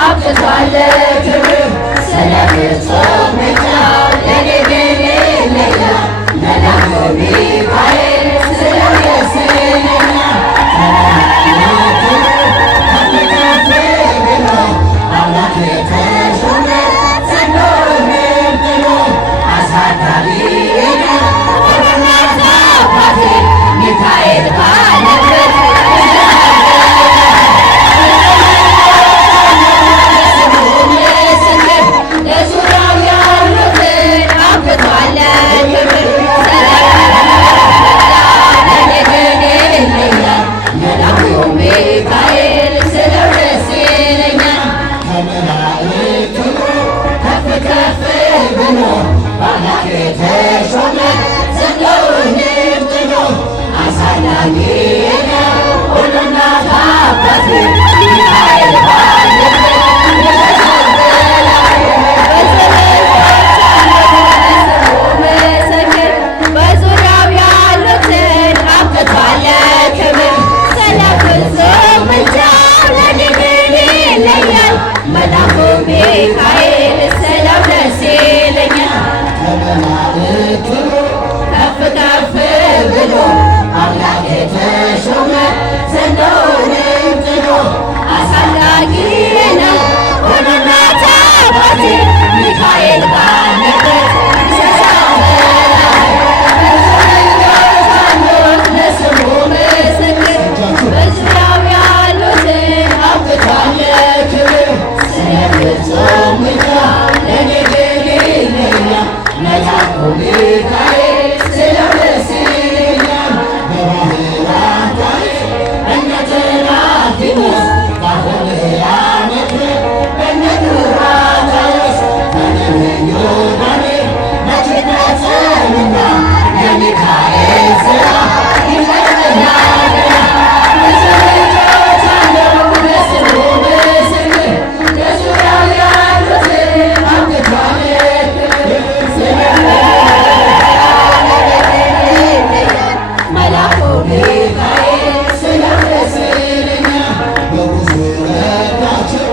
አብቅቷል ክብር ስለፍጹም ምልጃው ለኔ ግን ይለያል መልአኩ ሚካኤል ስለው ደስ ይለኛል። አምላክ የተሾመ ጸንቶ እኔን ጥሎ አሳዳጊዬ ነው ወደናት አባቴ ሚካኤል ባለበት ለዙሪያው ያሉትን አብቅቷል ክብር ለኔ ግን ይለያል መልአኩ ሚካኤል ስለው ደስ ይለኛል። ከመላእክት ከፍ ከፍ ብሎ በአምላክ የተሾመ ዘንዶው እኔን ጥሎ አሳዳጊዬ ነው ሁሉን አባቴ ሚካኤል ባለበት በዙሪያው ያሉትን አብቅቷል ክብር ስለፍጹም ምልጃው ለኔ ግን ይለያል መልአኩ ሚካኤል ስለው ደስ ይለኛል። ከመላእክት ከፍ ከፍ ብሎ አምላክ የተሾመ ዘንዶውን ጥሎ አሳዳጊዬ ነው ሁሉን አባቴ ሚካኤል ባለበት ለስሙ ምስክር በዙሪያው ያሉትን አብቅቷል ክብር ስለፍጹም ምልጃው ለኔ ግን ይለያል መልአኩ ሚካኤል ስለው ደስ ይለኛል። በባሕራን ታሪክ እነ ተራፊሞስ ባሆልያነት እነ ዱራታዮስ በነቢዩ ዳንኤል መቼ ተሰሙና የሚካ